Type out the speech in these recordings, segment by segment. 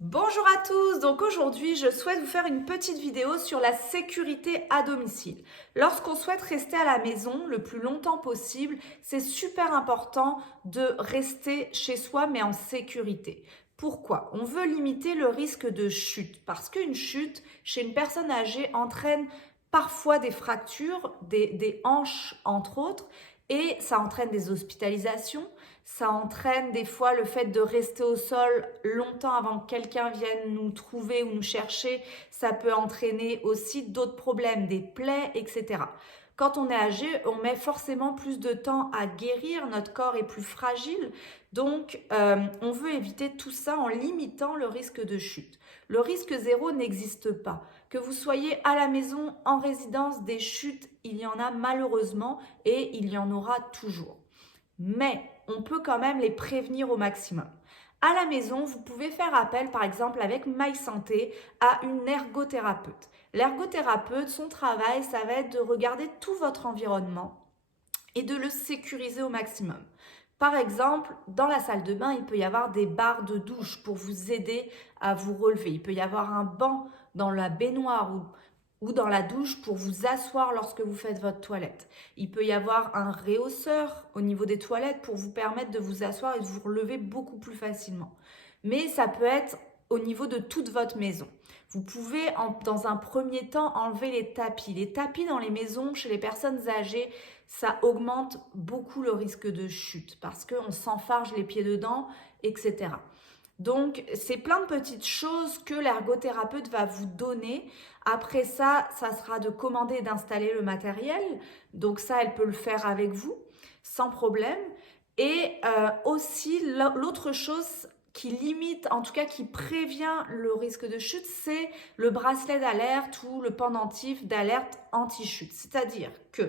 Bonjour à tous, donc aujourd'hui je souhaite vous faire une petite vidéo sur la sécurité à domicile. Lorsqu'on souhaite rester à la maison le plus longtemps possible, c'est super important de rester chez soi mais en sécurité. Pourquoi? On veut limiter le risque de chute parce qu'une chute chez une personne âgée entraîne parfois des fractures, des hanches entre autres, et ça entraîne des hospitalisations. Ça entraîne des fois le fait de rester au sol longtemps avant que quelqu'un vienne nous trouver ou nous chercher. Ça peut entraîner aussi d'autres problèmes, des plaies, etc. Quand on est âgé, on met forcément plus de temps à guérir, notre corps est plus fragile, donc on veut éviter tout ça en limitant le risque de chute. Le risque zéro n'existe pas. Que vous soyez à la maison, en résidence, des chutes, il y en a malheureusement et il y en aura toujours. Mais on peut quand même les prévenir au maximum. À la maison, vous pouvez faire appel, par exemple avec MySanté, à une ergothérapeute. L'ergothérapeute, son travail, ça va être de regarder tout votre environnement et de le sécuriser au maximum. Par exemple, dans la salle de bain, il peut y avoir des barres de douche pour vous aider à vous relever. Il peut y avoir un banc dans la baignoire ou dans la douche pour vous asseoir lorsque vous faites votre toilette. Il peut y avoir un réhausseur au niveau des toilettes pour vous permettre de vous asseoir et de vous relever beaucoup plus facilement. Mais ça peut être au niveau de toute votre maison. Vous pouvez, dans un premier temps, enlever les tapis. Les tapis dans les maisons, chez les personnes âgées, ça augmente beaucoup le risque de chute parce qu'on s'enfarge les pieds dedans, etc. Donc, c'est plein de petites choses que l'ergothérapeute va vous donner. Après ça, ça sera de commander et d'installer le matériel. Donc ça, elle peut le faire avec vous, sans problème. Et aussi, l'autre chose qui limite, en tout cas qui prévient le risque de chute, c'est le bracelet d'alerte ou le pendentif d'alerte anti-chute. C'est-à-dire que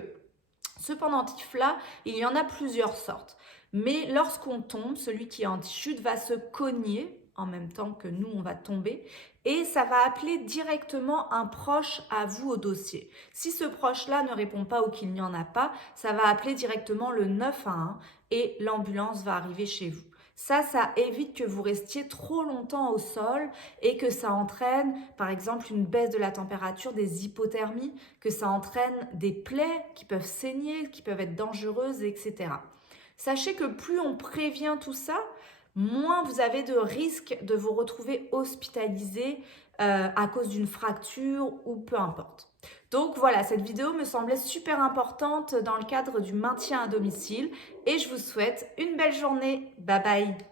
ce pendentif-là, il y en a plusieurs sortes. Mais lorsqu'on tombe, celui qui est anti-chute va se cogner en même temps que nous, on va tomber et ça va appeler directement un proche à vous au dossier. Si ce proche-là ne répond pas ou qu'il n'y en a pas, ça va appeler directement le 911 et l'ambulance va arriver chez vous. Ça évite que vous restiez trop longtemps au sol et que ça entraîne, par exemple, une baisse de la température, des hypothermies, que ça entraîne des plaies qui peuvent saigner, qui peuvent être dangereuses, etc. Sachez que plus on prévient tout ça, moins vous avez de risques de vous retrouver hospitalisé à cause d'une fracture ou peu importe. Donc voilà, cette vidéo me semblait super importante dans le cadre du maintien à domicile et je vous souhaite une belle journée. Bye bye!